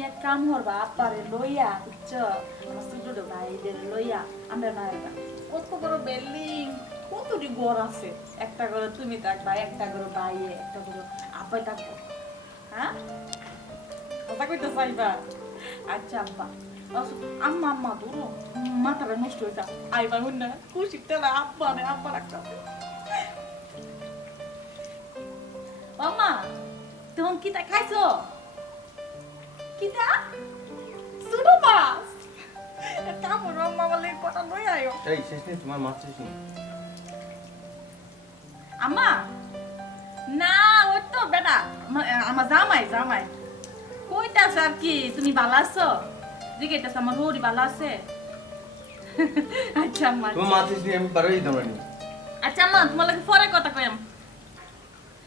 এক কাম করবা আপারে লইয়া বুঝছো আমার ছোট ভাইদের লইয়া আমরা না কত বড় বিল্ডিং কতটি ঘর আছে একটা করে তুমি থাকবা একটা করে ভাইয়ে একটা করে আপাই থাকবো হ্যাঁ কথা কইতে চাইবা আচ্ছা আব্বা আম্মা আম্মা দূর মাথাটা নষ্ট হয়ে যা আইবা না খুশিতে না আব্বা নে আব্বা রাখতে মামা তুমি কিতা খাইছো কিতা সুনো মাছ কামড় মামা বলে কটা লই আয়ো এই শেষ নেই তোমার মাছ শেষ নেই আম্মা না ওই তো বেটা আমার জামাই জামাই কইতাছ আর কি তুমি ভালো আছো জিজ্ঞেস আমার হরি ভালো আছে আচ্ছা আম্মা তোমার মাছ শেষ নেই আমি পারোই দিতাম না আচ্ছা আম্মা তোমার লাগে পরে কথা কইম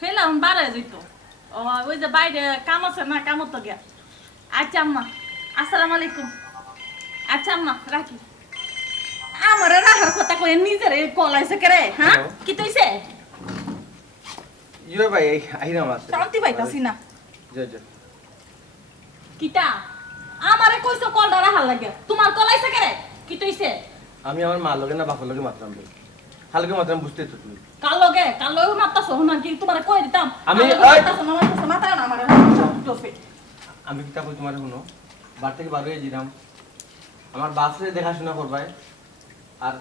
হেলা আমি বাড়ায় যাইতো ও ওই যে বাইরে কাম আছে না কাম তো গিয়া আচ্ছা আম্মা আসসালামু আলাইকুম আচ্ছা আম্মা রাখি আমারে রাখার কথা কই নিজের কলাইছে করে হ্যাঁ কি তইছে ইয়ে ভাই আইরা মাছ শান্তি পাইতাছি না যা যা কিটা আমারে কইছো কলটা রাখার লাগে তোমার কলাইছে করে কি তইছে আমি আমার মা লগে না বাপের লগে মাত্রাম ভাই হালকে মাত্রাম বুঝতে তো তুমি কাল লগে মারতাছো না কি তোমারে কই দিতাম আমি মারতাছো না মারতাছো মাথা না আমারে দোফে আমি কি তা কই তোমার শুনো বার থেকে বার হয়ে জিরাম আমার বাপরে দেখাশোনা করবাই আর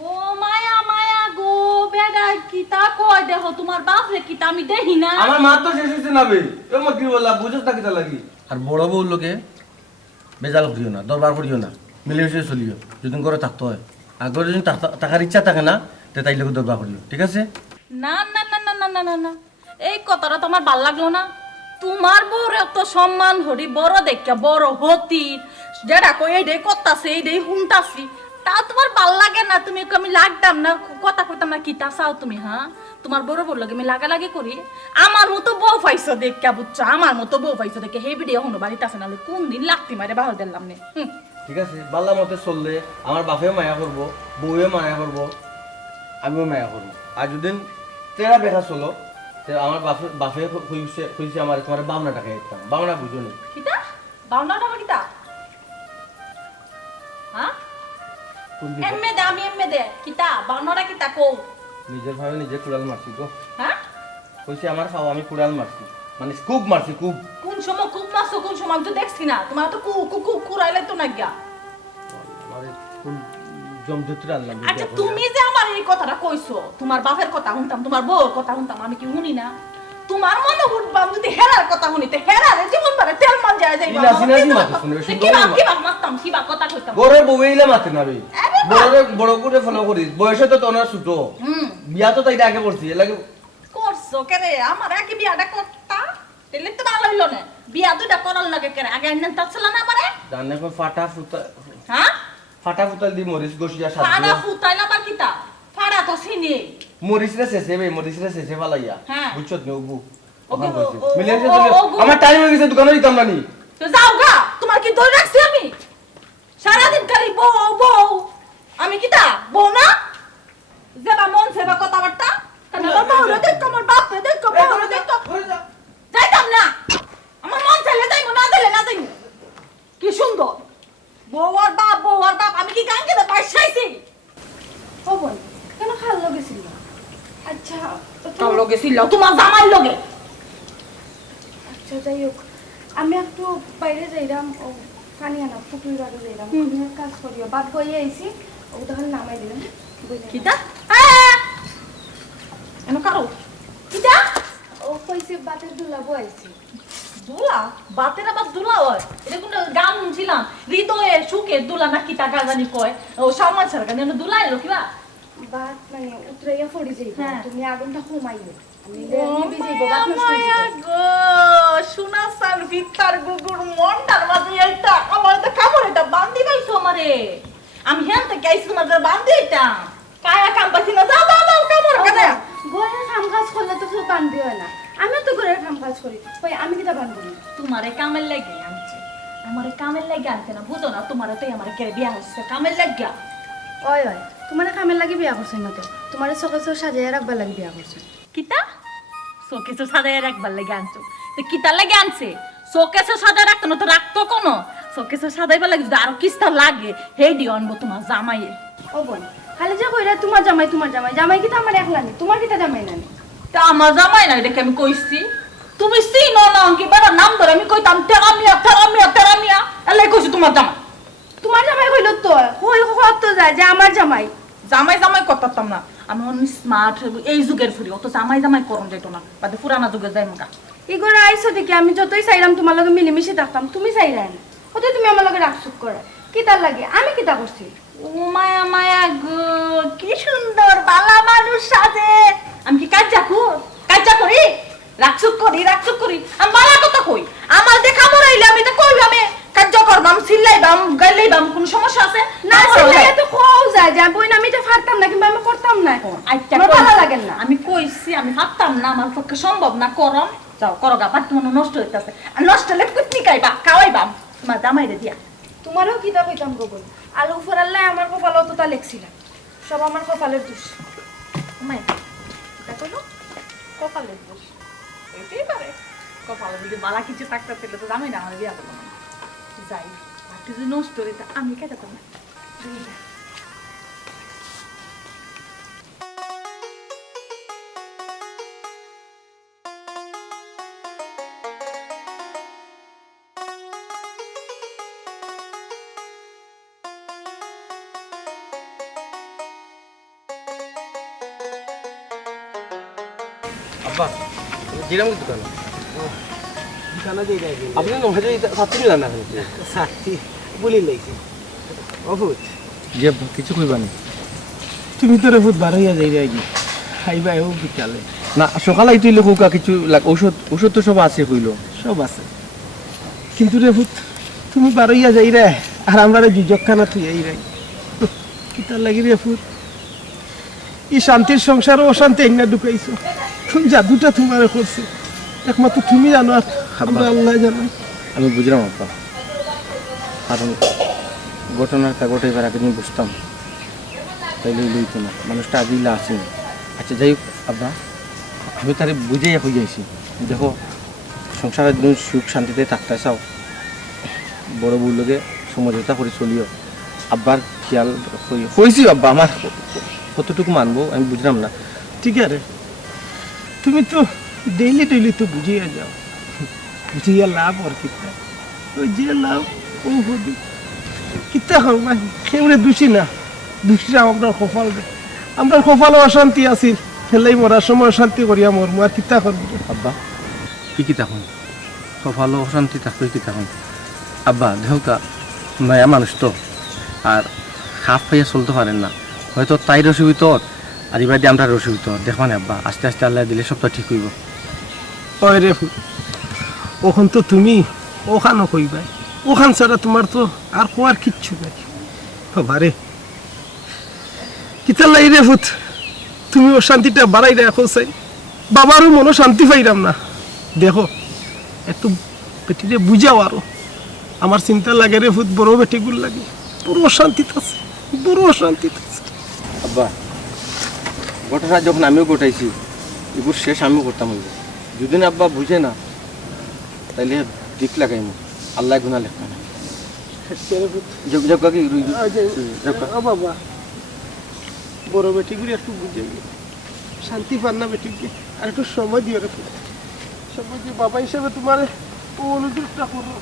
ও মায়া মায়া গো বেডা কিতা কই দেখো তোমার বাপ রে কিতা আমি দেখি না আমার মা তো শেষ হইছে না বে তো মত কি বললা বুঝছ না কিতা লাগি আর বড় বউ লোকে বেজাল করিও না দরবার করিও না মিলেমিশে চলিও যদি করে থাকতে হয় আগর যদি টাকার ইচ্ছা থাকে না তে তাই লোকে দরবার করিও ঠিক আছে না না না না না না না না এই কথাটা তোমার ভাল লাগলো না তোমার বউর এত সম্মান হরি বড় দেখা বড় হতি যেটা কই এই দে করতাছে এই দে হুনতাছি তা তোমার ভাল লাগে না তুমি আমি লাগতাম না কথা কইতাম না কিতা চাও তুমি হ্যাঁ তোমার বড় বড় লাগে আমি লাগালাগি করি আমার মতো বউ পাইছো দেখা বুঝছো আমার মতো বউ পাইছো দেখে হে ভিডিও হনো বাড়িতে আছে নাহলে কোন দিন লাগতি মারে বাহর দিলাম নে ঠিক আছে বাল্লা মতে চললে আমার বাপেও মায়া করব বউও মায়া করব আমিও মায়া করব আর যদি তেরা বেখা চলো তে আমার বাপে কইছে আমার তোমার 52 টাকা দিতাম 52 বুঝো নি কিতা 52 টাকা কিতা হ্যাঁ এমএ দে আমি এমএ দে কিতা 52 টাকা কিতা কও নিজের ভাবে নিজে কুড়াল মারছি গো হ্যাঁ কইছে আমার খাও আমি কুড়াল মারছি মানে খুব মারছি খুব কোন সময় খুব মাসো কোন সময় আমি তো দেখছি না তোমার তো কুরাইলে তো না গিয়া আরে কোন জমজুত্র আল্লাহ আচ্ছা তুমি যে আমার এই কথাটা কইছো তোমার বাপের কথা শুনতাম তোমার বউর কথা শুনতাম আমি কি শুনি না তোমার মনে উঠবাম যদি হেরার কথা শুনিতে হেরারে জীবন বারে তেল মান যায় যাইবা ইলা সিনাজি মাথা শুনবে কি বাপ মারতাম কি বাপ কথা কইতাম বড় বউইলা মাথা না বে বড় করে ফলো করিস বয়সে তো তোনা ছোট বিয়া তো তাইটা আগে করছি লাগে করছো কেরে আমার আগে বিয়াটা করতা তেলে তো ভালো হইলো না বিয়া দুইটা করার লাগে কেরে আগে আইনান তাছলা না আমারে জানে কো ফাটা ফুটা হ্যাঁ ফাটা ফুটাল দি মরিস গসিয়া সাজ ফাড়া ফুটাইলা আবার কিতা ফাড়া তো চিনি মরিস রে শেষে বে মরিস রে শেষে ফালাইয়া বুঝছত নে ওগু ওকে মিলিয়ন আমার টাইম হয়ে গেছে দোকানে দিতাম না নি তো যাও গা তোমার কি দই রাখছি আমি সারা দিন খালি বউ বউ আমি কিতা বউ না যেবা মন সেবা কথাবার্তা কেন বাবা ওরে দেখো আমার বাপ রে দেখো বউ রে দেখো যাইতাম না আমার মন চাইলে যাইবো না দিলে না যাইবো কি সুন্দর বউ আর বাপ আমি কি গান গেতে পাইছাইছি ও বোন কেন খাল লগেছিল আচ্ছা তার লগে ছিল তোমার জামাই লগে আচ্ছা যাই হোক আমি একটু বাইরে যাইলাম ও পানি আনা পুকুরের আগে যাইলাম তুমি এক কাজ করিও বাদ বইয়ে আইছি ও তখন নামাই দিলাম কিতা এনো কারো কিতা ও কইছে বাতের দুলা বইছি দুলা বাতের আবার দুলা হয় এটা কোন গান শুনছিলাম হৃদয়ে সুখে দুলা না কিতা গাজানি কয় ও সালমান স্যার গান দুলা এলো কিবা বাত মানে উতরাইয়া পড়ি যাইব হ্যাঁ। তুমি আগুনটা কমাইও আমি নিবি যাইব বাত নষ্ট হয়ে যাইব গো সোনা সার ভিতর গুগুর মনটার মাঝে এটা আমার তো কামড় এটা বান্ধি পাইছো আমারে আমি হেন থেকে আইছি তোমার বান্ধি এটা কায়া কাম পাইছি না যাও যাও যাও কামড় কাদা ঘরের কাম কাজ করলে তো কেউ বান্ধি হয় না আমি তো ঘরের কাম কাজ করি কই আমি কিটা বান্ধব না তোমারে কামের লাগে আনছে আমারে কামের লাগে আনছে না বুঝো না তোমারে তো আমারে কে বিয়া হচ্ছে কামের লাগিয়া ওই ওই তোমার কামের লাগি বিয়া করছেন না তো তোমার চোখে চোখ সাজাইয়া রাখবার লাগি বিয়া করছেন কিতা সো কিছু সাজায় রাখবার লাগে আনছো তো কিতা লাগে আনছে শোকেসে সাজায় রাখতো না তো রাখতো কোনো শোকেসে সাজাইবার লাগে যদি আরো কিস্তা লাগে হেই দিয়ে আনবো তোমার জামাইয়ে। ও বোন খালি যে কইরা তোমার জামাই জামাই কি তো আমার একলা নেই, তোমার কি তা জামাই না নেই? তা আমার জামাই না দেখে আমি কইছি তুমি চিনো না কি বেড়া নাম ধরে আমি কইতাম তেরামিয়া এলাই কইছি তোমার জামাই। তোমার জামাই কইল তো হত তো যায় যে আমার জামাই। জামাই করতাম না আমি অনেক স্মার্ট এই যুগের ফুরি অত জামাই করন যাইতো না বাদে পুরানা যুগে যাই মুগা। এগুলো আইসো দেখি আমি যতই চাইলাম তোমার লগে মিলেমিশে থাকতাম, তুমি চাইলাই না, ওতে তুমি আমার লগে রাখসুক করে কি তার লাগে? আমি কি তা করছি? ও মায়া গো কি সুন্দর বালা মানুষ সাজে। আমি কি কাজা করি রাখসুক করি আমি বালা কথা কই আমার দেখা মরাইলে আমি তো কই আমি কাজ করবাম সিলাইবাম গাইলাইবাম কোন সমস্যা আছে না সিলাই তো কোও যায় যে বই না আমি এটা পারতাম না কিংবা আমি করতাম না এখন আমার ভালো লাগে না। আমি কইছি আমি ভাবতাম না আমার পক্ষে সম্ভব না করম যাও করো গা বাট তোমার নষ্ট হইতাছে আর নষ্ট হলে কুটনি খাইবা খাওয়াইবাম তোমার জামাইরে দিয়া। তোমারও কি তা কইতাম গো বল আলু উপর আল্লাহ আমার কপালও তো তা লেখছিলাম, সব আমার কপালের দোষ। মাই দেখো না কপালের দোষ এটাই পারে কপালে যদি বালা কিছু থাকতে ছিল তো জামাই না আমার বিয়া করবো না যাই আর যদি নষ্ট হইতা আমি কেটে তোমার আব্বা জিরাম কি দোকান দোকানে যাই যাই আপনি নহাজে ছাত্রী জান না কিন্তু সাথী বলি লাইছি অভূত যে কিছু কইবা না তুমি তো রেভূত বার হইয়া যাই যাই খাইবা ও বিকালে না সকালে তুই লোক কিছু ঔষধ তো সব আছে কইলো সব আছে কিন্তু রেভূত তুমি বার হইয়া যাই রে আর আমরা যুজকখানা তুই এই রে কি তার লাগি রেভূত এই শান্তির সংসার অশান্তি এগনা ঢুকাইছো তুমি জাদুটা তোমার করছে একমাত্র তুমি জানো আর আমরা আল্লাহ জানো। আমি বুঝলাম আব্বা কারণ ঘটনার কাগজে এবার আগে আমি বুঝতাম তাইলে লইতো না মানুষটা আগেইলা আসেনি। আচ্ছা যাই হোক আব্বা আমি তারে বুঝাইয়া হয়ে যাইছি দেখো সংসারের দিন সুখ শান্তিতে থাকতে চাও বড় বউর লগে সমঝোতা করে চলিও আব্বার খেয়াল হয়েছি আব্বা আমার কতটুকু মানবো আমি বুঝলাম না। ঠিক আছে তুমি তো ডেইলি তো বুঝিয়ে যাও বুঝিয়া লাভ আর কিতা ওই যে লাভ ও হবি কিতা হও না কেউরে দোষী না দোষীরা আমরা কপাল দে আমরা কপালও অশান্তি আছিল ফেলাই মরার সময় অশান্তি করিয়া মরমু আর কিতা করবি আব্বা কি তখন ভালো অশান্তি থাকবে কি তখন আব্বা দেহকা মায়া মানুষ তো আর খাপ পাইয়া চলতে পারেন না হয়তো তাই রসুবিত আর এবার দিয়ে আমরা রসুবিত দেখবা না আব্বা আস্তে আস্তে আল্লাহ দিলে সবটা ঠিক হইব। ওই রে ওখান তো তুমি ওখানও কইবাই ওখান ছাড়া তোমার তো আর কোয়ার কিচ্ছু নাই বাবারে কিতা লাই রে ফুত তুমি ও শান্তিটা বাড়াই রাখো চাই বাবারও মনে শান্তি পাইরাম না দেখো একটু বেটিরে বুঝাও আরো আমার চিন্তা লাগে রে ফুত বড় বেটিগুলো লাগে পুরো অশান্তিতে আছে বড় অশান্তিতে আছে। আব্বা ঘটনা যখন আমিও ঘটাইছি এগুলো শেষ আমিও করতাম হইব যদি না আব্বা বুঝে না তাইলে দিক লাগাইমু আল্লাহ গুনা লেখা না বাবা বড় বেটিগুলি একটু বুঝে শান্তি পান না বেটিকে আর একটু সময় দিও রে সময় দিয়ে বাবা হিসেবে তোমার অনুরোধটা করো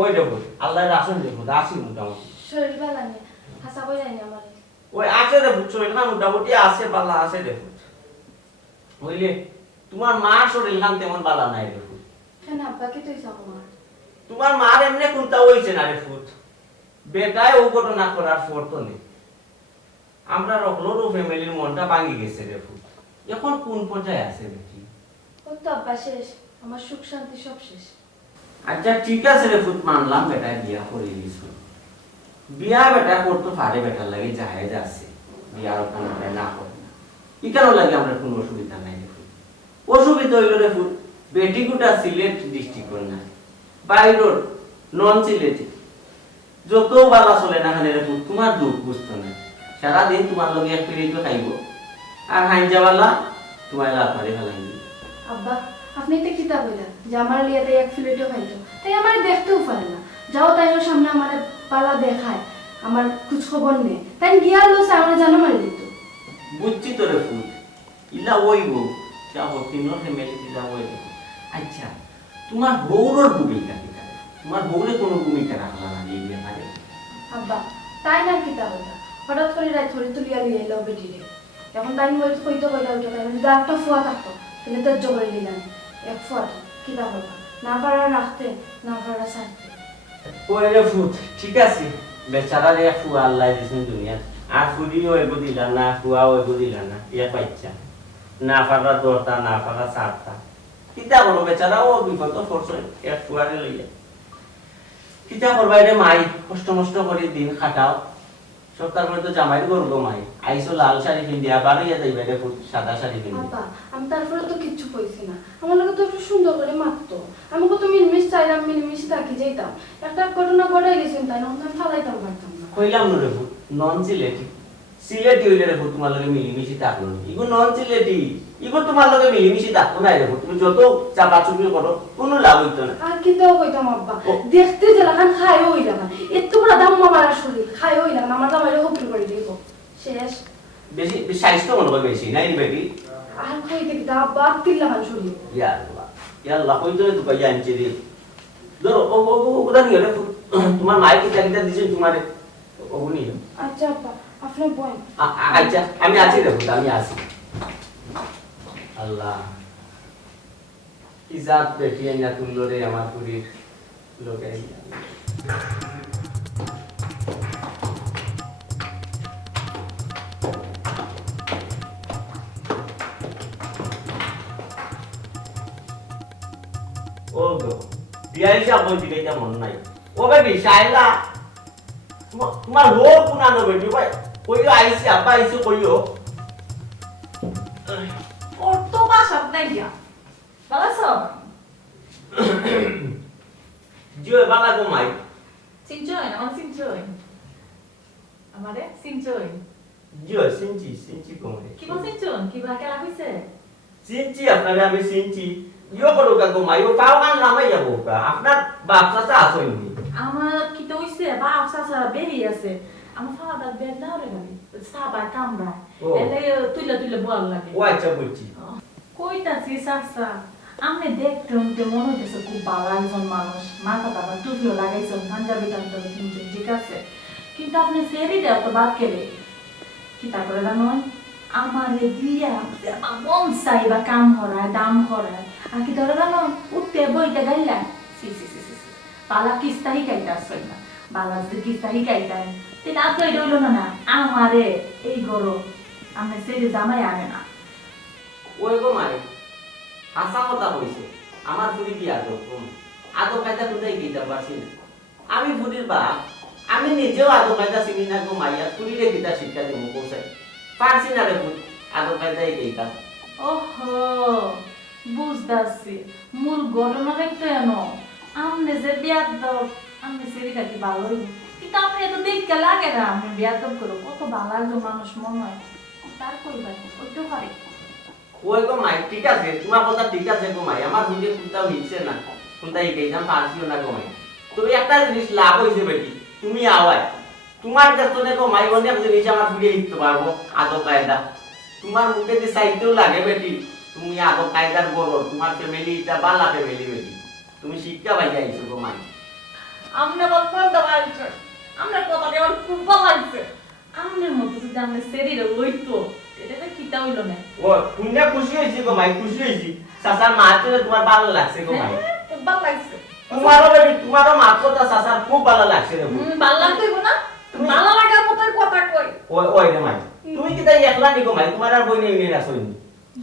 ওই দেখো আল্লাহর আসন দেখো আসি মোটামুটি শরীর ভালো নেই হাসা বই যায়নি আমার ওই আছে দেখো শরীরটা মোটামুটি আছে বালা আছে দেখো বুঝলে তোমার মা শরীর খান তেমন বালা নাই দেখো কেন আব্বা কি তুই সব আমার তোমার মার এমনি কোনটা হইছে না রে ফুট বেটায় ও ঘটনা করার ফটো নেই আমরা রকলোরও ফ্যামিলির মনটা ভাঙি গেছে রে ফুট এখন কোন পর্যায়ে আছে দেখি ও তো আব্বা শেষ আমার সুখ শান্তি সব শেষ। আচ্ছা ঠিক আছে রে ফুট, মানলাম বেটা বিয়া করে দিস। বিয়া বেটা করতে পারে, বেটার লাগে জাহেজ আছে, বিয়ার কোনো না করে না। কি কেন লাগে আমরা কোনো অসুবিধা নাই রে ফুট। অসুবিধা হইল রে ফুট, বেটিগুটা সিলেট ডিস্ট্রিক্ট না, বাইরের নন সিলেটি যত বালা চলে না খানে রে ফুট, তোমার দুঃখ বুঝতো না। সারাদিন তোমার লগে এক পিরিটো খাইব, আর হাইজাবালা তোমার লাফারে ফেলাইব। আব্বা আপনি একটা কিতাব বললেন যে আমার লিয়াতে এক ফিলেটও খাইতো, তাই আমার দেখতেও পারে না। যাও তাই ওর সামনে আমার পালা দেখায়, আমার খোঁজ খবর নেই, তাই গিয়ার লোস আমার জানো মারি দিত। বুঝছি তো রে ফুট, ইলা ওইব যা হতিনোর ফ্যামিলি দিলা ওইব। আচ্ছা তোমার বউর ভূমিকা কি? তোমার বউরে কোনো ভূমিকা রাখলা না এই ব্যাপারে? আব্বা তাই না কিতাব বললাম, হঠাৎ করে রাত ধরে তুলিয়া লিয়ে এলো বেটিরে। এখন তাই কইতে কইলা উঠে, তাই যদি একটা ফুয়া থাকতো তাহলে তেজ্য করে দিলাম। এক ফুয়া তো কিতাব বললাম, না পারা রাখতে না পারা ছাড়তে। ওই রে ফুট, ঠিক আছে বেচারা রে ফুয়া আল্লাহ দিছেন দুনিয়া, আর ফুরিও এগো দিলা না, ফুয়াও এগো দিলা না, ইয়া পাইছা না পারা দরতা না পারা সারতা। কিতা বলো বেচারা ও বিপদ পড়ছে এক ফুয়ারে লইয়া। কিতা করবা রে মাই, কষ্ট মষ্ট করে দিন খাটাও। সব তারপরে তো জামাইর গর্ব মাই, আইসো লাল শাড়ি পিন্দি, আবার ইয়া যাইবে রে ফুট সাদা শাড়ি পিন্দি। আব্বা আমি তারপরে তো কিচ্ছু কইছি না, আমার লোকে তো একটু সুন্দর করে মারতো। আমি কত মিলমিশ চাইলাম, মিলমিশ থাকি যাইতাম। একটা ঘটনা ঘটাই গেছেন, তাই না আমি ফালাইতাম পারতাম না। কইলাম রে ফুট, নন সিলেটি সিলেটি হইলে রে ফুট তোমার লগে মিলিমিশি থাকলো না। ইগো নন সিলেটি, ইগো তোমার লগে মিলিমিশি থাকতো না রে ফুট। তুমি যত চাপাচুপি করো কোনো লাভ হইতো না। আর কি তো কইতাম আব্বা, দেখতে যেলাখান খায়ও হইলাম, এত বড় দাম মামার শরীর খায়ও হইলাম, আমার জামাইরে হপিল করে দিব শেষ। বেশি স্বাস্থ্য মনে হয় বেশি নাই রে বেটি। আর কইতে কি দা বাদ দিলাম শরীর। ইয়া আল্লাহ, ইয়া আল্লাহ, কইতো তো কইয়া আনছি রে। ধরো ও ও ওটা নিয়ে রে ফুট, তোমার মাই কি চাকরিটা দিছেন তোমারে, ও নিয়ে। আচ্ছা আব্বা আপনি বলেন। আচ্ছা আমি আছি রে ফুট, আমি আছি। আল্লাহ ইজাত বেটি না তুললো রে আমার পুরীর লোকে। ও গো বিয়াই যা বলছি এটা মন নাই। ও বেবি শাইলা, তোমার রোগ পুনানো বেবি ভাই, কইও আইছি আব্বা আইছি কইও। ওর তো বাসাত নাই গিয়া ভালো আছো? জিও বালা গো মাই। চিনচই আমার চিনচই আমারে চিনচই জিও সিনচি সিনচি কোমরে। কি বল চিনচন কি বা কেলা কইছে? সিনচি আপনারে আমি সিনচি। ইও করো কা গো মাই, ও পাও কান নামাই যাবো কা। আপনার বাপ চাচা আছেননি? আমার কি তো হইছে বা আফসাসা বেরি আছে। আমার ফাদার বেড না রে গালি সাবা কামরা ও। এলে তুইলা তুইলা বল লাগে। ও আচ্ছা বুঝছি। কইতাছি সাসা আমি দেখতে উনতে মনে হইতেছে খুব ভালো একজন মানুষ, মাথা টাথা টুপিও লাগাইছেন, পাঞ্জাবি টাঞ্জাবি কিনছেন, ঠিক আছে, কিন্তু আপনি ফেরি দেওয়া তো বাদ কেলে কি তা করে জানোই আমারে দিয়া মন চাইবা কাম হরায় দাম হরায় আর কি ধরে জানো উঠতে বইতে গাইলা সি সি সি সি পালা কিস্তা হিকাইতে আসছে না, বালা যদি কিস্তা হিকাইতেন তাহলে আপনি রইল না না আমারে এই গরো আমি সেরে জামাই আনে না। ওই গো মাই হাসা কথা কইছে, আমার ফুরি কি আদব কম, আদব কায়দা কোথায় গিয়ে পারছি না। আমি ফুরির বাপ, আমি নিজেও আদব কায়দা চিনি না গো মাইয়া, ফুরিরে কিতা শিক্ষা দেবো কোথায় পারছি না রে ফুট, আদব কায়দাই গেইতাম। ওহো বুঝতাছি মূল ঘটনাটা কেন আমনে যে বিয়াদব আমনে সেরিটা কি ভালোই কিন্তু আপনি এত দেখতে লাগে না আপনি বিয়াদব করো কত ভালো একজন মানুষ মনে হয় তার কইবার ওইটাও পারে। ওই গো মাই ঠিক আছে, তোমার কথা ঠিক আছে গো মাই, আমার ফুরি কোথাও হিচ্ছে না, কোথায় গেইতাম পারছিও না গো মাই। তবে একটা জিনিস লাভ হয়েছে বেটি, তুমি আওয়াই তোমার কাছে দেখো মাই অনেক জিনিস আমার ফুরিয়ে দিতে পারবো আদব কায়দা। তোমার মুখে যে চাইতেও লাগে বেটি, তুমি আদব কায়দার বড়, তোমার ফ্যামিলি এটা বালা ফ্যামিলি বেটি, তুমি শিক্ষা পাইয়া আইছো গো মাই। আমনে বলছেন তো ভাইছে আমনে কথাটা আমার খুব ভালো লাগছে। আমনের মতো যদি আমনে সেরিটা লইতো এটা তো কিতা হইল না। ও তুমি খুশি হয়েছি গো মাই, খুশি হয়েছি। চাচার মাতে তোমার ভালো লাগছে গো মাই। খুব ভালো লাগছে। তোমারও বেটি, তোমারও মাত কথা চাচার খুব ভালো লাগছে রে। ভালো লাগতো না ভালো লাগার মতোই কথা কই। ওই ওই রে মাই, তুমি কি তাই একলা নি গো মাই, তোমার আর বই নেই নেই আসইনি?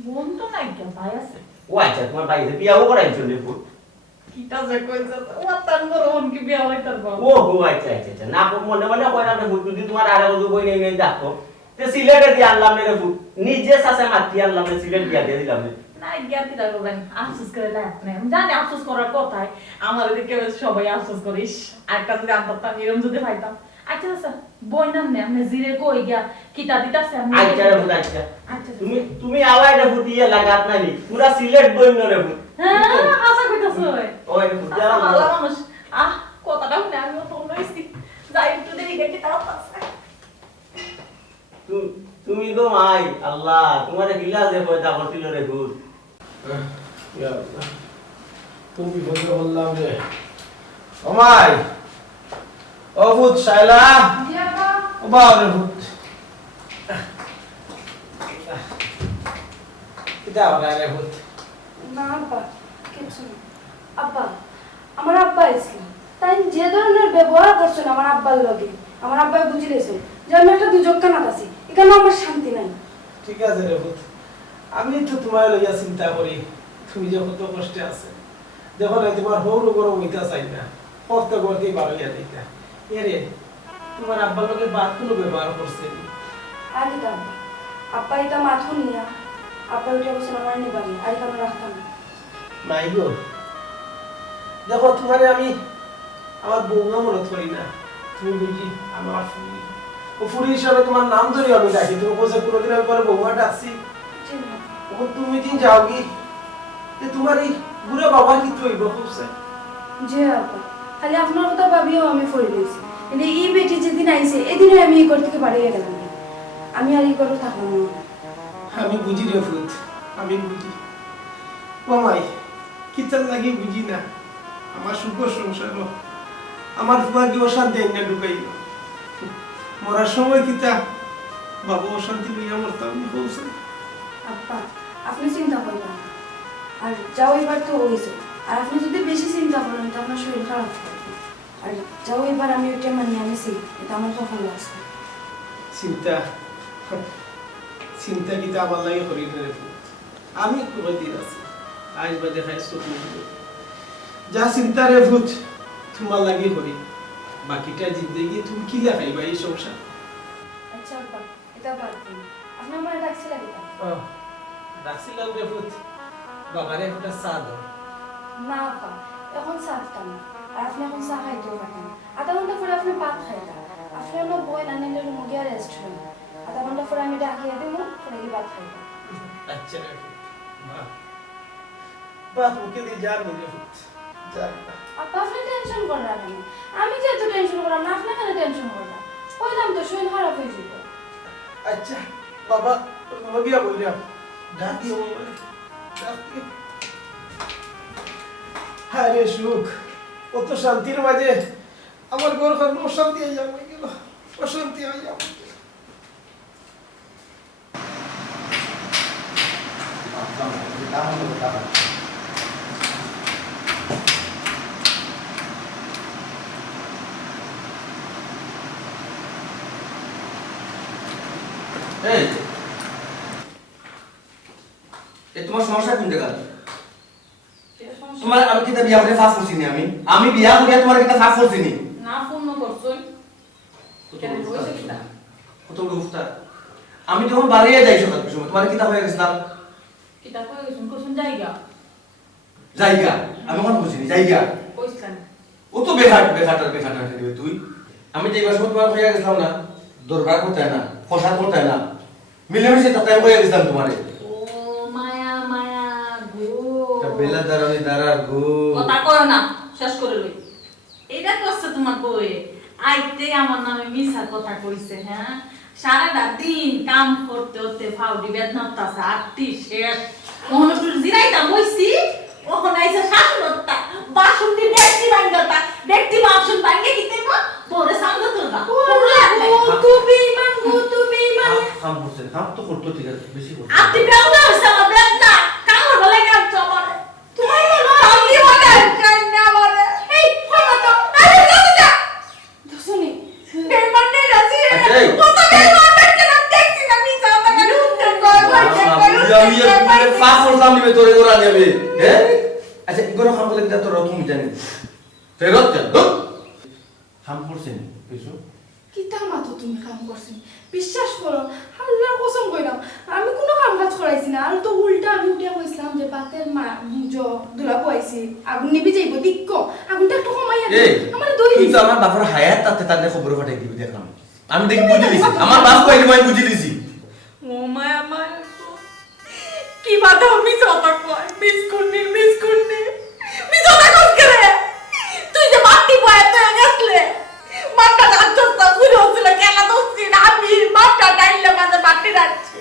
বোন তো নাই কেন ভাই আছে। ও আচ্ছা তোমার বাড়িতে বিয়াও করাইছো রে ফুট কিটা যে কইছে ওয়াতান বড় হন কি বিয়া হইতার বাবা ও গো আচ্ছা আচ্ছা আচ্ছা না মনে মনে কই না ফুট যদি তোমার আরে ওই কই নেই নেই দেখো তে সিলেটে দিয়ে আনলাম রে ফুট নিজে সাসে মাটি আনলাম রে সিলেট দিয়া দিয়ে দিলাম রে না গিয়া কি করবেন আফসোস করে লাভ নেই আমি জানি আফসোস করার কথাই আমার এদিকে সবাই আফসোস করিস আরেকটা যদি আনতাম এরকম যদি পাইতাম আচ্ছা আচ্ছা বই নাম নে আপনি জিরে কই গিয়া কিতা দিতাছে আমি আচ্ছা রে ফুট আচ্ছা আচ্ছা তুমি তুমি আওয়াই রে ফুট ইয়ে লাগাত নাই পুরা সিলেট বইন রে ফুট হ্যাঁ আশা কইতাছ ওই রে ফুট জানা ভালো মানুষ কথাটা শুনে আমি তো লইছি যাই একটু দেরি গেছি তাও পাচ্ছে তুমি তো মাই আল্লাহ তোমার গিলা যে পয়দা করছিল রে ফুট তুমি বিপদে বললাম রে ও মাই ও ভূত শাইলা জি আব্বা ও বাবা রে ভূত কিটা হলো রে ভূত না আব্বা কিছু না আব্বা আমার আব্বা এসেছিল তাই যে ধরনের ব্যবহার করছেন আমার আব্বার লগে আমার আব্বাই বুঝি লেছে যে আমি একটা দুজক কানাত আছি এখানে আমার শান্তি নাই ঠিক আছে রে ভূত আমি তো তোমার লইয়া চিন্তা করি তুমি যে কত কষ্টে আছে দেখো না তোমার হৌর গরম হইতা চাই না কষ্ট করতেই পারো ইয়া দিতা এরে তোমার আব্বার লগে বাদ কোনো ব্যবহার করছে আর কি আব্বা আব্বা এটা মাথা নিয়া আব্বা ওইটা বলছেন আমার নিবানি আর এখানে রাখতাম না নাই গো দেখো তোমারে আমি আমার বৌমা মনে করি না তুমি বুঝি আমার ফুরি ও ফুরি হিসাবে তোমার নাম ধরে আমি ডাকি তুমি কোসে কোনোদিন আমি পরে বৌমা ডাকছি জি না ও তুমি দিন যাও কি যে তোমার এই বুড়া বাবার কি তৈব খুবছে জি আব্বা খালি আপনার কথা ভাবিও আমি ফরি লইছি কিন্তু এই বেটি যেদিন আইছে এদিনে আমি এই ঘর থেকে বাড়িয়ে গেলাম না। আমি আর এই ঘরে থাকলাম না আমি বুঝি রে ফুত আমি বুঝি ও মাই কিতার লাগি বুঝি না আমার সুখ সংসার আমার ফুয়াকে অশান্তি এনে ঢুকাইল মরার সময় কিতা বাবা অশান্তি লইয়া মরতাম বলছে আব্বা আপনি চিন্তা করবেন না আর যাও এবার তো হয়েছে আর আপনি যদি বেশি চিন্তা করেন তো আপনার শরীর খারাপ থাকবে আর যাও এবার আমি ওইটা মানিয়ে আনিছি এটা আমার সফল আছে চিন্তা চিন্তা কিতা আমার লাগে করি না রে ফুত আমি কবে দিন আছি আজ বা দেখাই চোখ মুখে যা চিন্তা রে ভূত তোমার লাগে করি বাকিটা জিন্দগি তুমি কি দেখাইবা এই সংসার আচ্ছা আব্বা এটা বাদ দিন আপনি আমার ডাকছিলেন এটা ডাকছিলাম রে ভূত বাবারে একটা চা দাও না আব্বা এখন চা দিতাম না আর আপনি এখন চা খাইতেও পারেন আধা ঘন্টা পরে আপনি ভাত খাইতেন আপনি হলো বই না নিলে রুমে গিয়ে রেস্ট হন আধা ঘন্টা পরে আমি ডাকিয়ে দিব পরে গিয়ে ভাত খাইতেন আচ্ছা রে ভূত বাহ বাহ মুখে দিয়ে যা রে ভূত যা আপা আপনি টেনশন করেন না কেন আমি যেহেতু টেনশন করলাম না আপনি কেন টেনশন করলাম কইলাম তো শরীর খারাপ হয়ে যাবে আচ্ছা বাবা বাবা গিয়া বললাম ডাক দিও ডাক দিও হায় সুখ কত শান্তির মাঝে আমার ঘর ঘর অশান্তি হয়ে যাবে গেল অশান্তি হয়ে যাবে এই তোমার সমস্যা কোন জায়গা তোমার আমি কিতা বিয়া করে ফাঁস করছি নি আমি বিয়া করে তোমার কিতা ফাঁস করছি নি না পূর্ণ করছই কেন হইছে কিটা কত বড় উফতা আমি যখন বাড়িয়ে যাই সকাল সময় তোমার কিতা হয়ে গেছিলাম কিটা কই গেছুন কোন জায়গা জায়গা আমি মনে করছি নি জায়গা কইছলেন ও তো বেঘাটার দিবে তুই আমি যে এবার সময় তোমার হয়ে গেছিলাম না দরবার করতে হয় না ফসাদ করতে হয় না মিলেমিশে তাতে হয়ে গেছিলাম তোমারে ও মায়া মায়া গো বেলা দাঁড়ার গো কথা কয় না শেষ করে লই এইটা করছে তোমার বই আইতে আমার নামে মিছা কথা কইছে হ্যাঁ সারাটা দিন কাম করতে করতে ফাউডি বেদনা হতাছে আটটি শেষ ওহন একটু জিরাইতাম হইছি ওহন আইসা শাশুড়তা বাসন দি দেখতি ভাঙ্গাতা দেখতি বাসন ভাঙ্গে কি দেব তোরে সামনে তুলবা তুমি মান হাম করছে হাম তো করতো ঠিক আছে বেশি করতো আপনি বেদনা হইছে আমার বেদনা কামড় বলে কাম চমর তোমার মনে হয় আমি বলে কান্না বলে এই হলো তো আরে দাদা শুনি বেমানে রাজি আচ্ছা, এই। কত বেমানে কেন দেখছি না আমি যাও না কেন উঠতে কয় আমি ফাঁস করতাম নিবে তোরে গোরা নেবে কইতা তোর তুমি জানি ফেরত যা দো হাম করছেন কিছু কিতা মাতো তুমি কাম করছেন বিশ্বাস করো আল্লাহর কসম কইরাম আমি কোনো কাম কাজ করাইছি না আর তো উল্টা আমি উঠিয়া কইছিলাম যে বাতের মা দুলা কইছি আগুন নিবি যাইব দিক্ক আগুনটা একটু কমাইয়া দে আমার দই কিন্তু আমার বাপের হায়াত তাতে তাদের খবর পাঠাই দিবি দেখলাম আমি দেখি বুঝে লিছি আমার বাপ কইলি মই বুঝে লিছি ও মায়া মায়া কি বাধা মিস হতা কয় মিস করনি মিস হতা কস করে তুই যে মাটি বয়ে তো গেছলে মাটা ডাকছস পুরো হছিল কেলা দোস্তি না আমি মাটা ডাইলে মাঝে মাটি রাখছি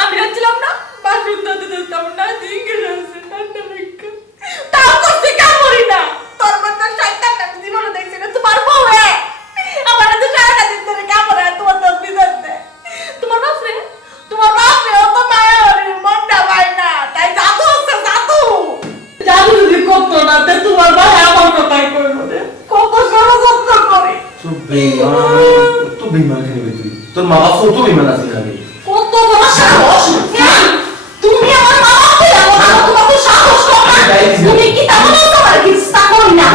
আমি রাখছিলাম না বাসুন দিতে দিতাম না দিকে যাচ্ছে ঠান্ডা লাগে তাও করতে কামড়ি না তোর মতো শয়তান না জীবনে দেখছি না তোমার বউ আমার তো সারাটা দিন ধরে কামড়ে তোমার দোস্তি করতে তোমার বাপরে ও তো মায়া হরি মনটা পাই না তাই জাদু হচ্ছে জাদু যদি করতো না তে তোমার ভাই আমার কথাই কইলো রে কত ষড়যন্ত্র করে তো বেমান কেন তুই তোর মা বাপ তো বেমান আছে আগে কত বড় সাহস তুমি আমার বাবাকে তোমার তো সাহস কম না তুমি কি তেমন তোমার কিস্তা করি না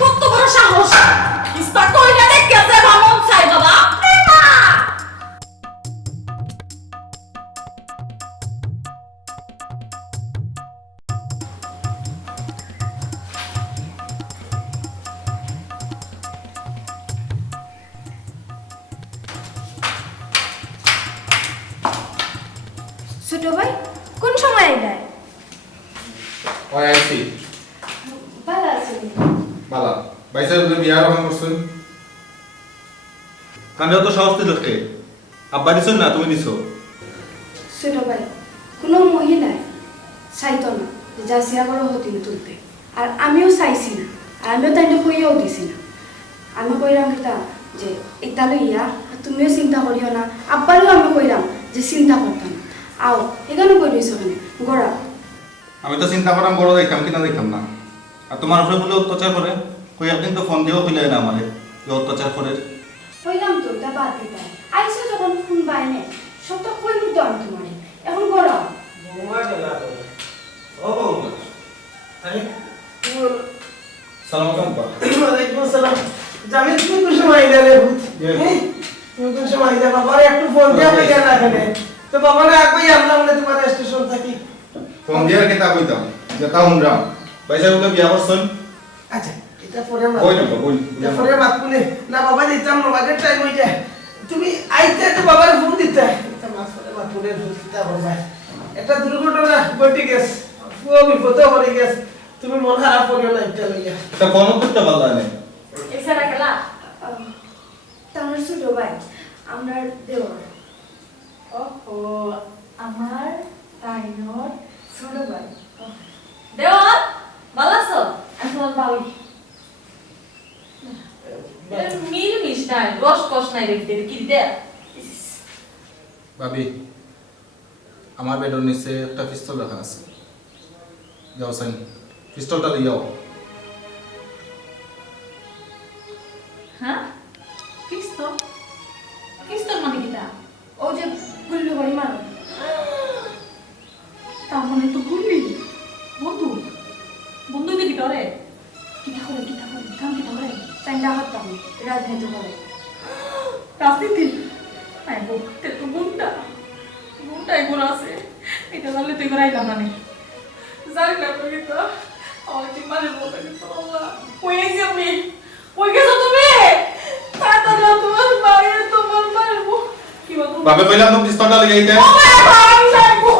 কত বড় সাহস কিস্তা কই না দেখে যে মামন চাই বাবা ছোট ভাই কোন সময় আইলাই ওই আইছি ভালো আছি বালা বাইসা যদি বিয়া রকম করছেন কানেও তো সাহস দিল কে আব্বা দিছ না তুমি দিছো ছোট ভাই কোনো মহিলাই চাইতো না যে জাসিয়া বড় হতিন তুলতে আর আমিও চাইছি না আর আমিও তাইলে কইয়াও দিছি না আমি কইরাম কিতা যে এটা লইয়া তুমিও চিন্তা করিও না আব্বারও আমি কইরাম যে চিন্তা করতাম না আও এখানে কই দিছ ওখানে গড়া আমি তো চিন্তা করাম বড় দেখতাম কিনা দেখতাম না আর তোমার উপরে বলে অত্যাচার করে কই একদিন তো ফোন দিয়েও কইলে না আমারে যে অত্যাচার করে কইলাম তো এটা বাদ দিতে আইসো যখন ফোন বাইনে সবটা কই দিত আমি তোমারে এখন গড়া সালাম আলাইকুম আব্বা ওয়ালাইকুম আসসালাম জামিল তুমি কোন সময় আইলা রে তুমি কোন সময় আইলা বাবা একটু ফোন দিয়া কইয়া না এখানে তো বাবা না কই আমরা বলে তোমার স্টেশন থাকি ফোন দিয়া কেতা কইতাম যেটা হুনরাম বাইসা বলে বিয়া করছেন আচ্ছা এটা পরে মাত কই না কই এটা পরে মাত কোনে না বাবা দিতাম না বাজেট টাইম হই যায় তুমি আইতে তো বাবার ফোন দিতে এটা মাস পরে মাত কোনে ফোন দিতে হবে এটা দুর্ঘটনা ঘটে গেছে ফুয়া বিপদ হয়ে গেছে তুমি মন খারাপ করিও না এটা লইয়া এটা কোন করতে পারলা না এছাড়া খেলা তার ছোট ভাই আমরা দেওয়ার ওহো আমার তাইনর ছোট ভাই দেওয়ার ভালো আছো আমি তোমার বাবি মিল মিশ নাই রস কষ নাই রেখে কি দিতে ভাবি আমার বেডের নিচে একটা পিস্তল রাখা আছে যাও সাইন পিস্তলটা লইয়াও হ্যাঁ পিস্তল পিস্তল মানে কিটা ও যে গুল্লু বাড়ি মারো তার মানে তো গুলি বন্ধু বন্ধু দিবি করে কিতা করে কাম কিতা করে চাইন্দা হাততাম রাজনীতি করে রাজনীতি নাই বলতে তো গুণটা এগুলো আছে এটা জানলে তুই করে আইলাম না জানি না তুমি তো আমার কি মানে বলতে কিন্তু কই গেছি আমি কই গেছো তুমি তাড়াতাড়ি তোমার বাইরে তোমার মারবো কি বলবো ভাবে কইলাম তো পিস্তলটা লইয়াইতে ও ভাই ভাই যাইবো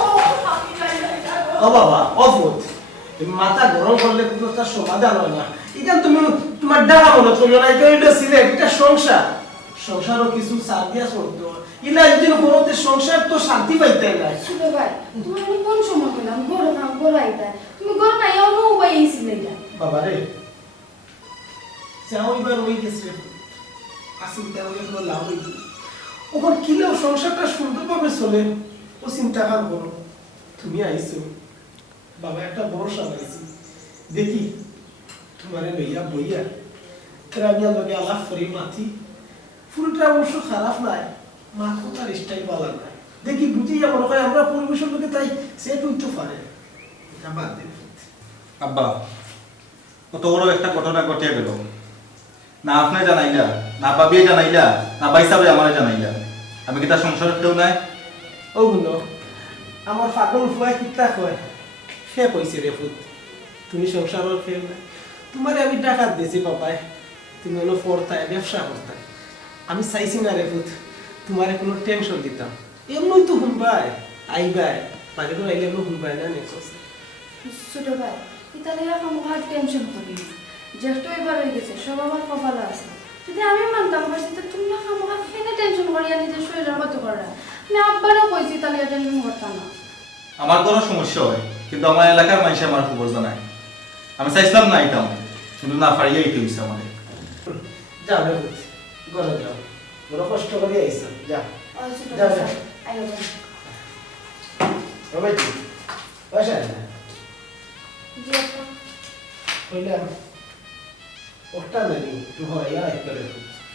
আমি যাই ও ও বাবা অফুত মাথা গরম করলে কিন্তু তার সমাধান হয় না এটা তুমি তোমার ডাকা মনে করলো না এটা সিলেট এটা সংসারও কিছু সাথ দিয়া চলতো ইলা একদিন করতে সংসার তো শান্তি পাইতে নাই ছোট ভাই তুমি আমি কোন সময় কইলাম গরো না গরো আইতা তুমি গরো না এও নো ভাই এইছিল এটা বাবা রে যাও এবার ওই গেছে আসিল তেও এগুলো লাভ হইছে ওখন কিলেও সংসারটা সুন্দরভাবে চলে ও চিন্তা করো তুমি আইছো বাবা একটা ভরসা পাইছি দেখি তোমারে লইয়া বইয়া গ্রামিয়া লগে আলাপ করি মাথি ফুলটা অবশ্য খারাপ নাই মাথা তার স্টাইল ভালো নাই দেখি বুঝি মনে হয় আমরা পরিবেশের লোকে তাই সে তুইতে পারে এটা বাদ দিন আব্বা কত বড় একটা ঘটনা ঘটিয়া গেল না আপনি জানাইলা না বাবিয়ে জানাইলা না ভাই সাহেব আমারে জানাইলা আমি কি তার সংসারের কেউ নাই ও গুলো আমার পাগল ফুয়াই কিতা কয় সে কইছে রে ফুত তুমি সংসারের ফেল না তোমারে আমি টাকা দিয়েছি বাবাই তুমি হলো পড়তায় ব্যবসা করতায় আমি চাইছি না রে ফুত তোমারে কোনো টেনশন দিতাম এমনই তো হুনবাই আইবাই মাঝে তো আইলে এমন হুনবাই না নেক্সট ছোট ভাই এটা লইয়া কোনো আর টেনশন করি না যেহেতু এবার হয়ে গেছে সব আমার কপালে আছে যদি আমি মানতাম পারছি তো তুমি না আমার কেন টেনশন করিয়া নিজের শরীরের মতো করা আমি আব্বারও কইছি তাহলে টেনশন করতাম না আমার কোনো সমস্যা হয় কিন্তু আমার এলাকার মানুষ আমার খবর জানায় আমি চাইছিলাম না এটাও কিন্তু না পারিয়ে এইটা হয়েছে আমাদের যাও রে ফুত ঘরে যাও বড় কষ্ট করে আইছো যা ও ছোট যা, ভাই যা। আইও ভাই বাবাই পয়সা না জি আপা কইলাম ওটা নানি একটু হইয়া একবারে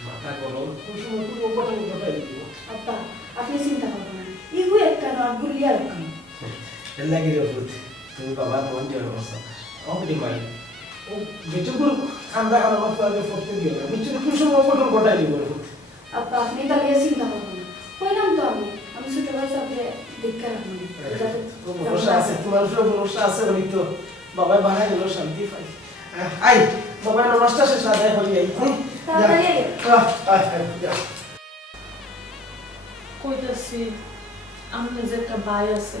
মাথা গরম খুশি মতো ওপরে উঠাই দিব আপা আপনি চিন্তা করবেন না ইগু একটা নট গুলিয়া রাখুন এর লাগি রে ফুত তুমি বাবা মন দিয়ে বসো অপডি মাই ও যেটুকু ঠান্ডা খাওয়া মাত্র ফোরতে দিও না বিচুর খুশি ওপরে গোটাই দিব ফুত আপা আপনি তাহলে চিন্তা করবেন না কইলাম তো আমি ছোট ভাই সাথে দেখা রাখুন ভরসা আছে তোমার উপরে ভরসা আছে বলি তো বাবা বাহাই গেল শান্তি পাই আই বাবা নমস্কার শেষ আদায় হই আই তাড়াতাড়ি আইও। যা কইতাছি আমাদের যে একটা ভাই আছে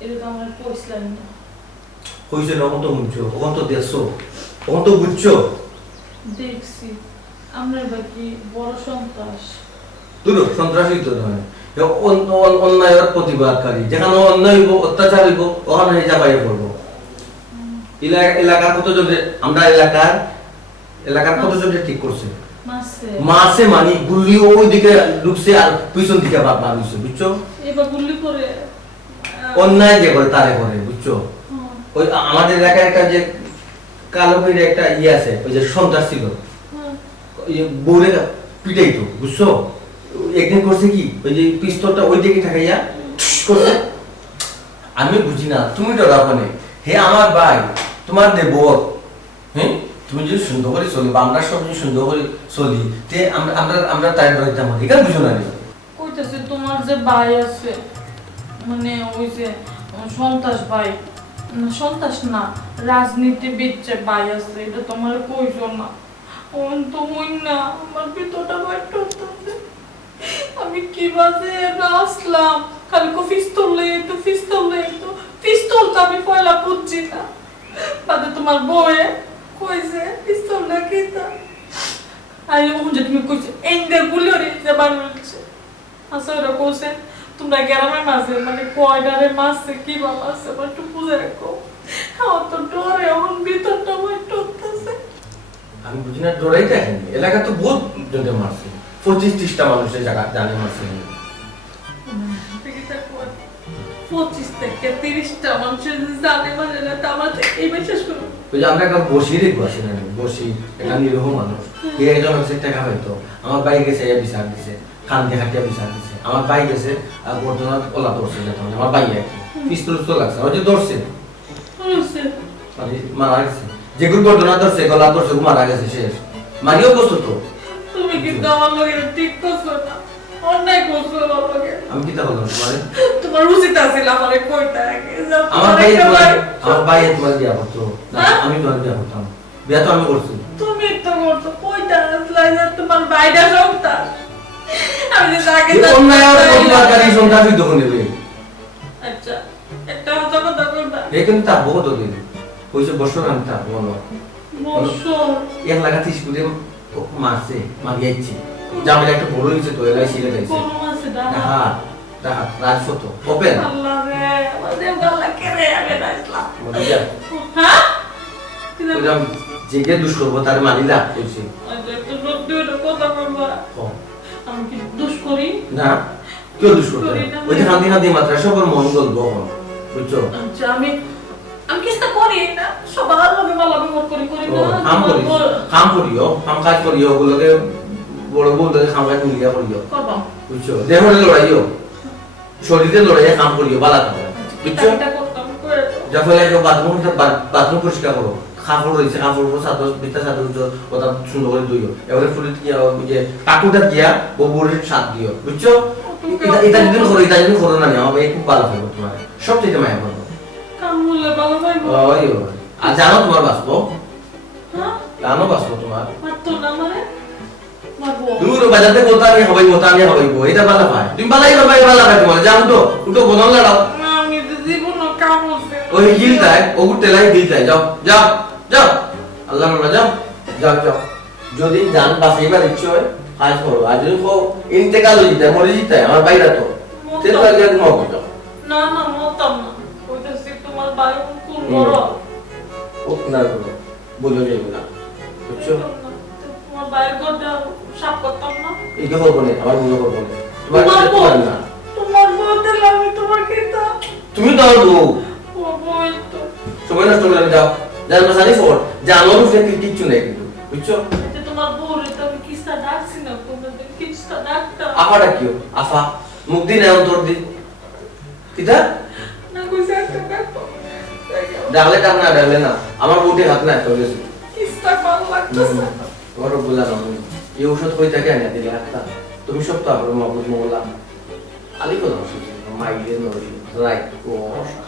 এটা তো আমার কইছিলেন না হয়েছে না তো শুনছো ওখান তো দেখছো ওখান তো বুঝছো দেখছি আমরা বাকি বড় সন্ত্রাস দুটো সন্ত্রাসী তো নয় অন্যায়ের প্রতিবাদকারী যেখানে অন্যায় হইব অত্যাচার হইব ওখানে চাপাইয়ে পড়বো এলাকার কতজন আমরা এলাকার কতজন ঠিক করছে মাসে মাসে মানি গুল্লি ওইদিকে ঢুকছে আর পিছন দিকে মারছে বুঝছো এবার গুলি করে অন্যায় যে করে তারে করে বুঝছো ওই আমাদের এলাকায় একটা যে কালো মেয়ের একটা ইয়ে আছে ওই যে সন্ত্রাস ছিল বউরে পিটাইতো বুঝছো একদিন করছে কি ওই যে পিস্তলটা ওই দিকে ঠাকাইয়া করছে আমি বুঝি না তুমি তো রাখনে হে আমার ভাই তোমার দেবর হ্যাঁ তুমি যদি সুন্দর করে চলি বা আমরা সব যদি সুন্দর করে চলি তে আমরা আমরা আমরা তাই বাড়িতে আমার এখানে বুঝো না কইতাছে তোমার যে ভাই আছে মানে ওই যে সন্ত্রাস ভাই না সন্ত্রাস না রাজনীতিবিদ যে ভাই আছে এটা তোমার কইছো না ওন তো হই না আমার ভিতরটা বাইট করতেছে আমি কি বাজে আসলাম খালি পিস্তল তো আমি পয়লা বুঝছি না বাদে তোমার বউয়ে কইছে পিস্তল না কিতা আই ওন যে তুমি কইছে এন্ডে গুলোরে যে বানছে আসলে ওরা কইছে তোমরা গ্রামের মাঝে মানে কয়ডারে মাছে কি বাবা আছে আমার একটু বুঝে রাখো আমার তো ডরে এখন ভিতরটা বাইট করতেছে আমি বুঝি না ডরাই দেখেন এলাকা তো বহুত জনকে মারছে 25-30টা মানুষের জায়গা জানে মারছে 25 থেকে 30টা মানুষের জানে মানে না তা আমার এই বিশ্বাস করো ওই যে আমরা একটা বসিরই বসি না বসি একটা নিরীহ মানুষ এই একজন হচ্ছে টাকা হয়তো আমার ভাই গেছে এ বিচার দিছে খান দিয়ে হাটিয়া বিচার দিছে আমার ভাই গেছে আর বর্তমান ওলা ধরছে যেতাম আমার ভাই আর কি পিস্তল তো লাগছে ওই যে ধরছে মানে মারা গেছে যেগুলো ঘটনা ধরছে গলা ধরছে মারা গেছে শেষ মারিও বসতো তো তুমি কিন্তু আমার লগে ঠিক করছো না অন্যায় করছো আমার লগে আমি কি তা বললাম তোমারে তোমার উচিত আছিল আমারে কইতা আগে আমার ভাই তোমার বিয়া করতো না, আমি তোমার বিয়া করতাম বিয়া তো আমি করছি তুমি তো করছো কইতা আসলে যে তোমার ভাইটা সন্তান আমি যে আগে অন্যায় আর প্রতিবাদকারী সন্ত্রাসী তখন নেবে আচ্ছা একটা কথা কইবা কিন্তু তা বহুত দিন কইছে বছর আমি তা বলো বছর 1,30,000 করে মারছে মারিয়েছে জামিল একটা বড় হয়েছে তো এলাই ছিলে যাইছে কোন মাসে হ্যাঁ দেখা রাজফটো ওপেন আল্লাহ রে আমাদের গলা কেড়ে আগে নাইছিলাম বুঝা হ্যাঁ ওইরকম যে দুষ করবো তার মানিলা কইছে আচ্ছা তো সত্যি ওটা কথা বলবা আমি কি দোষ করি না কেউ দুষ করতে ওই যে কান্দি কান্দি মাত্রা সবার মন গলবো বুঝছো আচ্ছা আমি কিস্তা করি না সবার লগে ভালো ব্যবহার করি করি ও, না কাম করিও কাম কাজ করিও ওগুলোকে বড় বউ লোকে কাম কাজ মিলিয়া করিও করবাম বুঝছো দেহরে লড়াইও শরীরে লড়াইয়া কাম করিও বালা কাম বুঝছো এটা করতাম করে যার ফলে বাথরুম পরিষ্কার করো কাপড় রয়েছে কাপড় চাদর বিটা চাদর ওটা সুন্দর করে ধুইও এবারে ফুলে যে কাকুটা দিয়া বউরের স্বাদ দিও বুঝছো এটা যদি করো না আমার ভাই খুব ভালো থাকবো তোমার সব থেকে মায়া করবো কাম হলে ভালো পাইবো ওই আর জানো তোমার বাঁচবো হ্যাঁ জানো বাঁচবো তোমার মারতো না মানে মারবো দূর বাজাতে কোথা আমি হবাইবো এটা ভালো পায় তুমি ভালাই ভালো পায় তোমার জানো তো উঠো বদল লড়াও না আমি তো জীবনও কাম হচ্ছে ওই গিলতায় ওগুর তেলাই গিলতায় যাও যাও যাও আল্লাহ নামে যাও যাও যাও যদি জান বাঁচাইবার ইচ্ছে হয় কাজ করো আর যদি ইন্তেকাল হয়ে যেতে মরে যেতে আমার বাইরা তো তেল লাগে ঘুমাও যাও না না মতাম না কইতাছি তোমার বায়ু কোন বড় ও না করো বলে যাইবে না বুঝছো তোমার বায়ুর ঘরটা সাফ করতাম না এটা করবো না আমার বুঝো করবো না তোমার তোমার কিছু বউ করার না তোমার বউ দিলে আমি তোমার কিতা তুমি তো আমার বউ ও বই তো সময় নষ্ট করে যাও জান বাসানি ফোর জানোর উপরে কিচ্ছু নেই কিন্তু বুঝছো এটা তোমার বউ রে তো আমি কিস্তা ডাকছি না কোনদিন কিস্তা ডাকতাম আফাটা কিও আফা মুখ দিন এমন তোর দিন কিতা না কইছে একটা ডাকতো ডাকলে ডাক না ডাকলে না আমার বউটি হাত না চলে গেছে কিস্তা ভালো লাগতেছে তোমার বললাম আমি এই ঔষধ কই থাকে না দিলে একটা তুমি সব তো আবার মগজ মোলা আলি কোন মাইলে নরি রাইট ও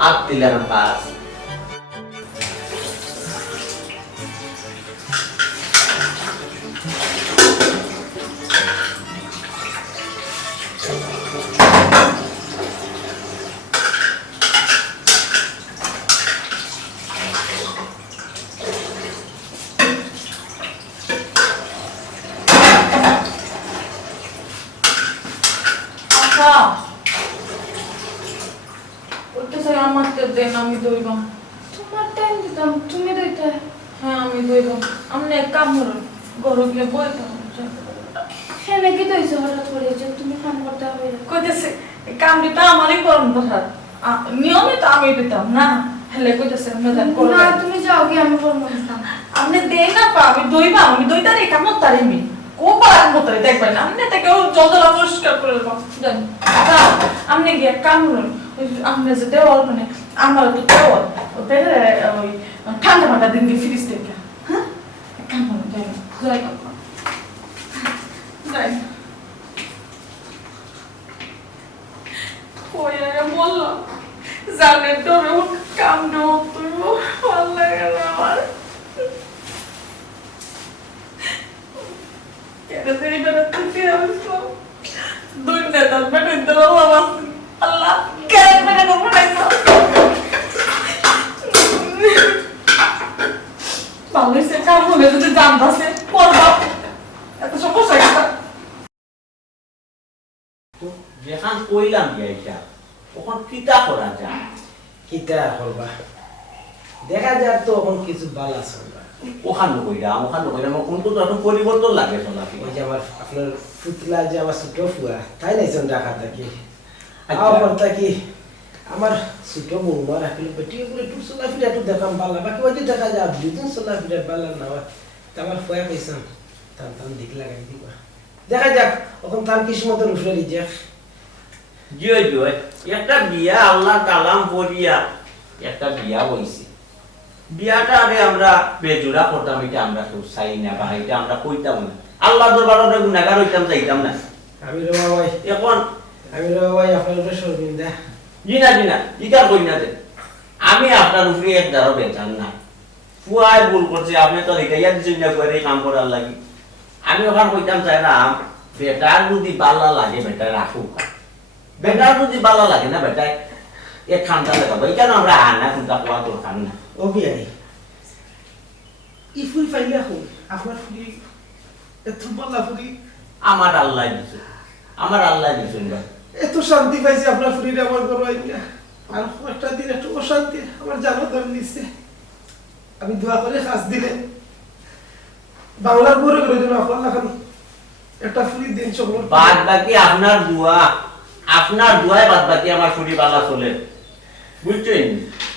হাত দিলে না পাস আচ্ছা ওটা স্যার আমার তো দেন আমি দইবাম তোমার টাইম দিতাম তুমি দইতে হ্যাঁ আমি দইবাম আমনে এক কাম করুন ঘর গিয়ে বইতাম হ্যাঁ নাকি দইছে হঠাৎ করে যে তুমি কাম করতে হবে কইতেছে এই কাম দিতা আমারই করুন কথা নিয়মিত আমি দিতাম না হেলে কইতেছে আমরা জান করব না তুমি যাও কি আমি করবো না আমনে দেই না পা আমি দইবাম আমি দইতারে কামত তারিমি কোপার মতো দেখবেন না আমনে তাকে জলদলা পরিষ্কার করে দেব জান আচ্ছা আমনে গিয়ে কাম করুন আমনে যে দেওয়াল মানে আমার তো দেওয়াল ওতে ওই ঠান্ডা ঠান্ডা দিন দিয়ে ফ্রিজ থেকে হ্যাঁ কাম করুন যাই যাই যাই ওই বললাম জানের ডরে কাম নেব তুই ভালো লাগে না আমার কেন বেড়াতে ফিরে আসলাম দুনিয়া তার বেড়াতে আল্লাহ আল্লাহ কেন বেড়াতে পড়াইছো ভালো সে কাম হলে যদি জানতাছে করবা এত সমস্যা কেন যেখান কইলাম এটা ওখান কিতা করা যায় কিতা করবা দেখা যাক তো এখন কিছু বালা চলবা ওখানে কইলাম কোনটো তো একটু পরিবর্তন লাগে চলাফি ওই যে আমার আপনার পুতলা যে আমার ছোট ফুয়া তাই নাইছেন ঢাকা থাকি আচ্ছা। আবার থাকি আমার ছোট বৌমা রাখিল বেটি বলে একটু চলাফিরা একটু দেখাম পালা বাকি ওই যে দেখা যায় দুদিন চলাফিরা পালা না তা আমার ফুয়া কইছেন তার তার দিক লাগাই দিবা দেখা যাক এখন তার কিসমতের উপরে রিজেক জয় জয় একটা বিয়া আল্লাহ কালাম পড়িয়া একটা বিয়া হইছে বিয়াটা আগে আমরা বেজোড়া করতাম এটা আমরা কেউ চাই না বা এটা আমরা কইতাম না আল্লাহ দরবার আমরা গুনাহগার হইতাম চাইতাম না আমি রবা ভাই এখন আপনার উপরে শর্মিন্দা জিনা ইটা কই না দে আমি আপনার উপরে এক দাঁড়ো বেচান না ফুয়াই ভুল করছে আপনি তো লিখাইয়া দিচ্ছেন না করে কাম করার লাগি আমি ওখানে কইতাম চাই না বেটার যদি বালা লাগে বেটা রাখুক বেটার যদি বালা লাগে না বেটায় এ ঠান্ডা লাগাবো এই কেন আমরা আনা কোনটা কোয়া দরকার না ও বিয়াই ই ফুল পাইলে এখন আপনার ফুলি এত বলা ফুলি আমার আল্লাহ দিছে আমার আল্লাহ দিছেন ভাই এত শান্তি পাইছি আপনার ফুলিরে আমার করবাই না আর একটা দিন একটু অশান্তি আমার জানো ধরে নিচ্ছে আমি দোয়া করে কাজ দিলে বাংলার বড় করে দেবো আপনার লাগানো একটা ফুলি দিন সকল বাদ বাকি আপনার দুয়ায় বাদ বাকি আমার শরীর বালা চলে বুঝছেন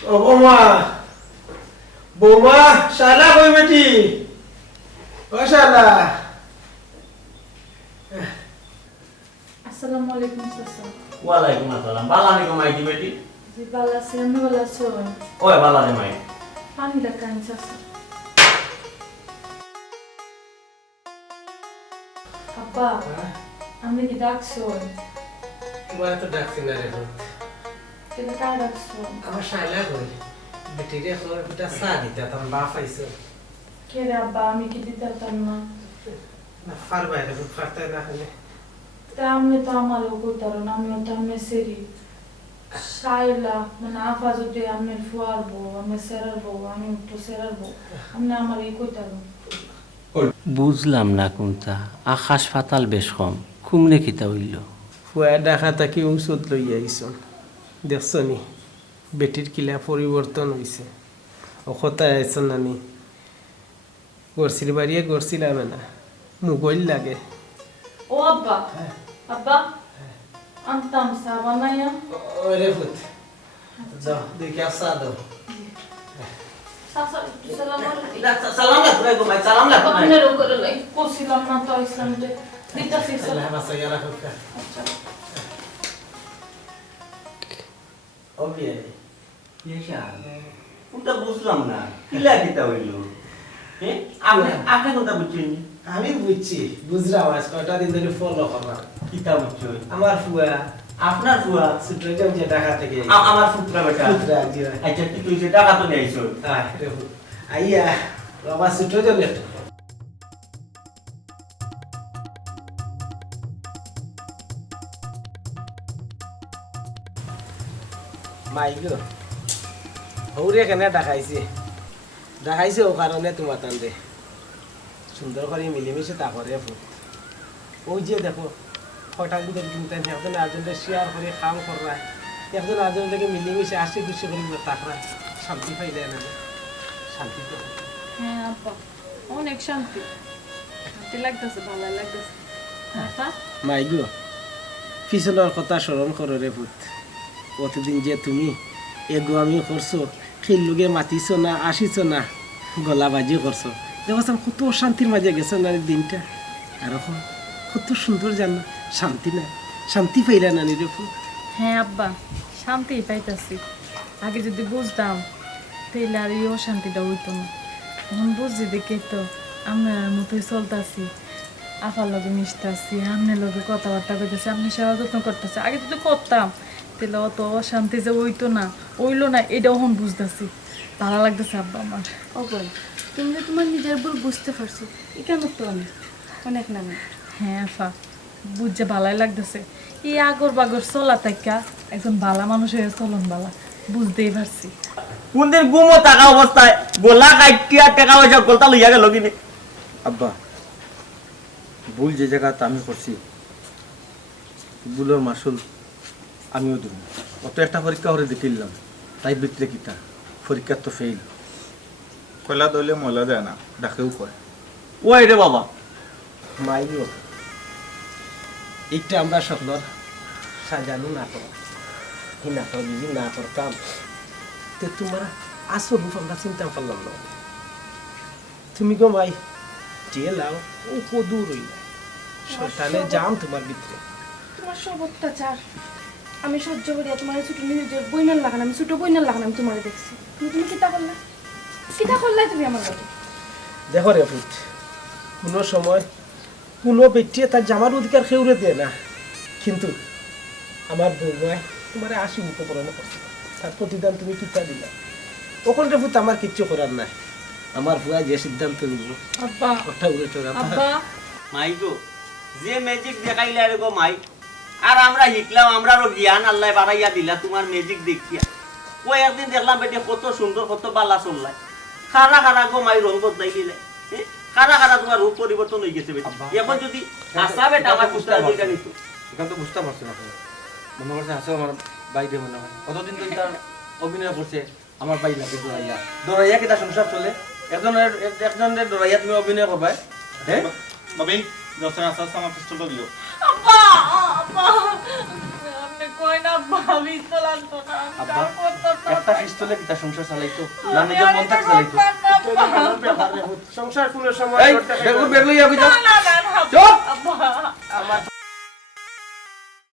ও বৌমা বৌমা শালা কই বেটি ও শালা আসসালামু আলাইকুম চাচা ওয়ালাইকুম আসসালাম বালা নি কমাই দি বেটি জি ভালো আছি আমি ভালো আছো ওই বালা রে মাই পানি ডাকান চাচা আব্বা আমি কি ডাকছো তোমার তো ডাকছি না রে কেন কার ডাকছো আমার শালা কই বেটি রে খবর একটা চা দিতে তোমার বাপ আইছো কে রে আব্বা আমি কি দিতাম না না ফার বাইরে ফারতে না খালি তা আমি তো আমারও কইতারো না আমিও তো আমি সেরি শাইলা মানে আফা যদি আমি ফুয়ারবো আমি সেরারবো আমি তো সেরারবো আমি আমার এই কইতারো বুঝলাম না কোনটা আকাশ পাতাল বেশ কম খুমনে কিতা হইল ফুয়া ডাকা তাকি ঔষধ লই আইছ দেখছ নি বেটির কিলা পরিবর্তন হইছে অকতায় আইছ নানি গড়ছিল বাড়িয়ে গড়ছিলাম না মোবাইল লাগে ও আব্বা আব্বা আনতাম সাবা নাইয়া ওরে ফুট দাও দেখি আসা দাও সাসা সালাম আলাইকুম সালাম আলাইকুম মাই সালাম আলাইকুম আপনার করে লাই কোছিলাম না তো ইসলাম যে দিতাছি আল্লাহ সালাম বাসা ইয়ালা ফুটকা আচ্ছা ও বিয়ে ইয়েশা কোনটা বুঝলাম না কিলা কিতা হইল হ্যাঁ আপনি কোনটা বুঝছেন আমি বুঝছি বুঝরা আওয়াজ কয়টা দিন ধরে ফলো করা কিতা বুঝছেন আমার ফুয়া আপনার ফুয়া সুট্রে যাও যে ঢাকা থেকে আমার ফুটরা বেটা ফুটরা জি আচ্ছা তুই যে টাকা তো নেইছ আয় রে ফুট আইয়া বাবা সুট্রে যাও লেট মাইগো হৌরে কেন ডাকাইছে ও কারণে তোমার তান্দে সুন্দর করে মিলেমিশে তা করে ফুট ওই যে দেখো কয়টা দিন ধরে কিনতেন একজন আরেকজনকে শেয়ার করে কাম করা একজন আরেকজনকে মিলেমিশে আসে খুশি করে তাকরা শান্তি পাইলে না শান্তি তো হ্যাঁ আব্বা অনেক শান্তি শান্তি লাগতেছে ভালো লাগতেছে আব্বা মাইগো পিছনের কথা স্মরণ করো রে পুত প্রতিদিন যে তুমি এগো আমি করছো সেই লোকে মাতিছো না আসিছো না গলা বাজি করছো দেখো কত শান্তির মাঝে গেছো না এই দিনটা আর এখন কত সুন্দর জানো শান্তি না শান্তি পাইলা না রে পুত হ্যাঁ আব্বা শান্তি পাইতাছি আগে যদি বুঝতাম তাইলে আর এই অশান্তিটা হইতো না এখন বুঝছি দেখে তো আপনার মতোই চলতেছি আফার লগে মিশতেছি আপনার লগে কথাবার্তা করতেছি আপনি সেবা যত্ন করতেছি আগে যদি করতাম তাহলে অত অশান্তি যে হইতো না হইলো না এটা এখন বুঝতেছি ভালো লাগতেছে আব্বা আমার অবল তুমি যে তোমার নিজের ভুল বুঝতে পারছো কেন তো আমি অনেক নামে হ্যাঁ আফা বুঝছে ভালাই লাগতেছে এই আগর বাগর চলা থাকা একজন বালা মানুষের চলন বালা বুঝতেই পারছি কোনদিন গুমো টাকা অবস্থায় গোলা কাটিয়া টাকা পয়সা গোলতা লইয়া গেল কিনে আব্বা ভুল যে জায়গাতে আমি করছি ভুলের মাসুল আমিও দেব অত একটা পরীক্ষা করে দেখিলাম তাই বিক্রে কিতা পরীক্ষার তো ফেল কয়লা দইলে ময়লা দেয় না ডাকেও কয় ওই রে বাবা মাইগো এইটা আমরা স্বপ্নর সাজানো না করো কি না করো যদি না করতাম তো তোমার আসো রূপ আমরা চিন্তা করলাম না তুমি গো মাই যে লাও ও কদূর হইল শয়তানে জাম তোমার ভিতরে তোমার সব অত্যাচার আমি সহ্য করিয়া তোমার ছোট নিজের বইনার লাগান আমি ছোট বইনার লাগান আমি তোমার দেখছি তুমি কিতা করলা তুমি আমার কাছে দেখো রে ফুট কোনো সময় কোনো ব্যক্তি তার জামার অধিকার খেউরে দেয় না কিন্তু আমার বৌমায় তোমার আশি উপকরণ করছে তার প্রতিদান তুমি কিতা দিলা ওখানটা ফুট আমার কিচ্ছু করার নাই আমার ভুয়া যে সিদ্ধান্ত নিব আব্বা ওটা উড়ে চড়া আব্বা মাই গো যে ম্যাজিক দেখাইলে আর গো মাই আর আমরা শিখলাম, আমরারও জ্ঞান আল্লাহ বাড়াইয়া দিলা তোমার ম্যাজিক দেখিয়া। ওই একদিন দেখলাম বেটি কত সুন্দর কত বালা চললাই, খারা খারা গো মাই রং বদলাই দিলে, খারা খারা তোমার রূপ পরিবর্তন হয়ে গেছে বেটি। এখন যদি আসা বেটা আমার পুস্তা দিকে নিত, এখন তো বুঝতে পারছি না মনে করছে আছে আমার বাইরে মনে হয় কতদিন তো তার অভিনয় করছে আমার বাই লাগে দৌড়াইয়া কেটা সংসার চলে একজনের দৌড়াইয়া তুমি অভিনয় করবা হ্যাঁ ভাবি যাওছেন আস্তে আস্তে আমার পিস্তলটা দিও। আব্বা আব্বা আপনি কই না ভাবি চলাতো না আব্বা একটা পিস্তলে কেটা সংসার চালাইতো না নিজের মন থেকে চালাইতো সংসার কোনো সময় এই বেগুন বেগুন ইয়া বুঝা না না না চুপ! আব্বা